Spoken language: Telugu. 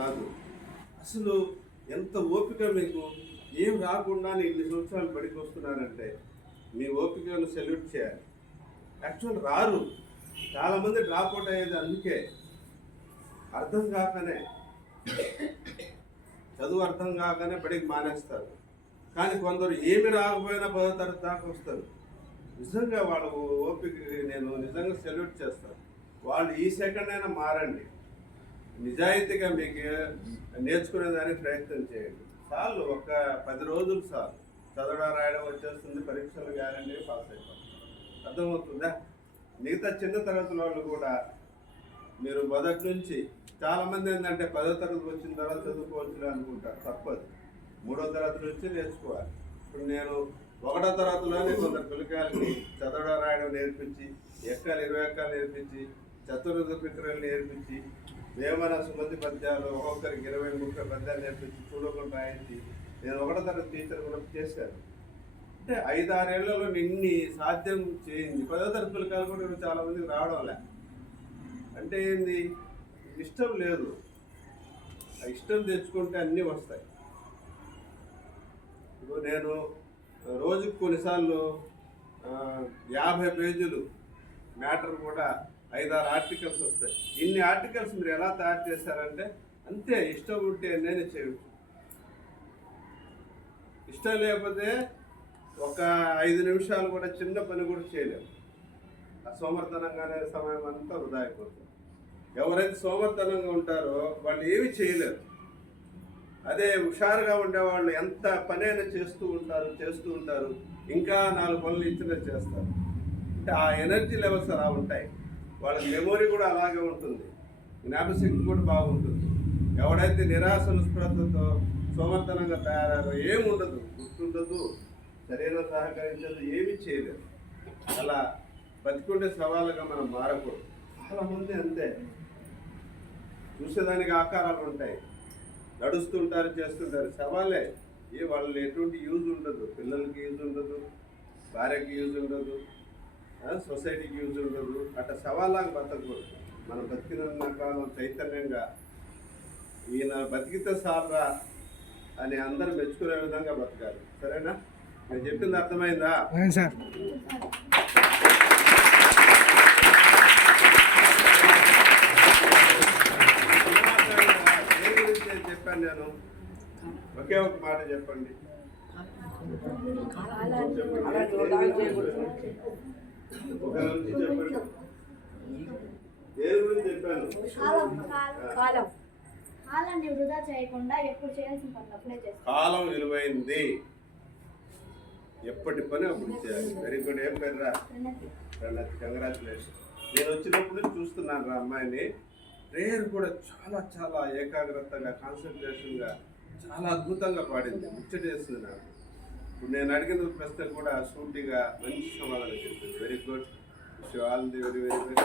రాదు. అసలు ఎంత ఓపిక మీకు, ఏం రాకుండా ఇన్ని సంవత్సరాలు బడికి వస్తున్నారంటే మీ ఓపికను సెల్యూట్ చేయాలి. యాక్చువల్ రారు, చాలామంది డ్రాప్ అవుట్ అయ్యేది అందుకే, అర్థం కాకనే, చదువు అర్థం కాకనే బడికి మానేస్తారు. కానీ కొందరు ఏమి రాకపోయినా 10వ తరగతి దాకా వస్తారు. నిజంగా వాళ్ళ ఓపిక నేను నిజంగా సెల్యూట్ చేస్తాను. వాళ్ళు ఈ సెకండ్ అయినా మారండి, నిజాయితీగా మీకు నేర్చుకునేదానికి ప్రయత్నం చేయండి. చాలు, ఒక 10 రోజులు చాలు, చదవడం రాయడం వచ్చేస్తుంది, పరీక్షలు గ్యారంటీ పాస్ అయిపోతుంది. అర్థమవుతుందా? మిగతా చిన్న తరగతుల వాళ్ళు కూడా మీరు మొదటి నుంచి, చాలామంది ఏంటంటే 10వ తరగతి వచ్చిన తర్వాత చదువుకోవచ్చు అనుకుంటారు. తప్పదు, 3వ తరగతి నుంచి నేర్చుకోవాలి. ఇప్పుడు నేను 1వ తరగతిలోనే కొందరు పిల్లకాయలకి చదవడం రాయడం నేర్పించి, ఎక్కాలు 20 ఎక్కాలు నేర్పించి, చతుర్థ పిక్రలు నేర్పించి, వేమన సుమతి పద్యాలు ఒక్కొక్కరికి 20-30 పద్యాలు నేర్పించి చూడకుండా రాయించి నేను 1వ తరగతి టీచర్ కూడా చేశాను. అంటే 5-6 ఏళ్లలో నిన్ని సాధ్యం చేయింది. 10వ తరగతి పిల్లకాయలు కూడా చాలా మందికి రావడం లే. అంటే ఏంది, ఇష్టం లేదు. ఆ ఇష్టం తెచ్చుకుంటే అన్నీ వస్తాయి. ఇప్పుడు నేను రోజుకు కొన్నిసార్లు 50 పేజీలు మ్యాటర్ కూడా 5-6 ఆర్టికల్స్ వస్తాయి. ఇన్ని ఆర్టికల్స్ మీరు ఎలా తయారు చేశారంటే అంతే, ఇష్టం ఉంటే నేనే చేయవచ్చు. ఇష్టం లేకపోతే ఒక 5 నిమిషాలు కూడా చిన్న పని కూడా చేయలేము. సోమర్థనంగానే సమయం అంతా వృధా అయిపోతుంది. ఎవరైతే సోమర్థనంగా ఉంటారో వాళ్ళు ఏమి చేయలేరు. అదే హుషారుగా ఉండేవాళ్ళు ఎంత పనైనా చేస్తూ ఉంటారు, ఇంకా 4 పనులు ఇచ్చినా చేస్తారు. అంటే ఆ ఎనర్జీ లెవెల్స్ అలా ఉంటాయి. వాళ్ళ మెమొరీ కూడా అలాగే ఉంటుంది, జ్ఞాపశక్తి కూడా బాగుంటుంది. ఎవడైతే నిరాశ నిస్పృహతో సోమర్థనంగా తయారో ఏముండదు, గుర్తుండదు, శరీరం సహకరించదు, ఏమీ చేయలేదు. అలా బతికుండే సవాళ్ళగా మనం మారకూడదు. చాలామంది అంతే, చూసేదానికి ఆకారాలు ఉంటాయి, నడుస్తుంటారు, చేస్తుంటారు, సవాలే. వాళ్ళు ఎటువంటి యూజ్ ఉండదు, పిల్లలకి యూజ్ ఉండదు, భార్యకి యూజ్ ఉండదు, సొసైటీకి యూజ్ ఉండదు. అట్లా సవాళ్ళగా బతకూడదు. మనం బతికిన కాలం చైతన్యంగా ఈయన బతికితే సార్రా అని అందరూ మెచ్చుకునే విధంగా బతకాలి. సరేనా? నేను చెప్పింది అర్థమైందా? సార్. దేని గురించి చెప్పాను నేను? ఒకే ఒక మాట చెప్పండి. దేని గురించి చెప్పాను? కాలం విలువైంది, ఎప్పటి పని అప్పుడు చేయాలి. Very good. ఏం పేరు రా? ప్రణతి. కంగ్రాచులేషన్. నేను వచ్చినప్పుడు చూస్తున్నాను రా అమ్మాయిని. ప్రేయర్ కూడా చాలా చాలా ఏకాగ్రతగా, కాన్సన్ట్రేషన్గా చాలా అద్భుతంగా పాడింది. ముచ్చట చేస్తుంది నాకు. ఇప్పుడు నేను అడిగిన ప్రశ్న కూడా సూటిగా మంచి సమాధానం చెప్పింది. Very good. Wish all the very very very.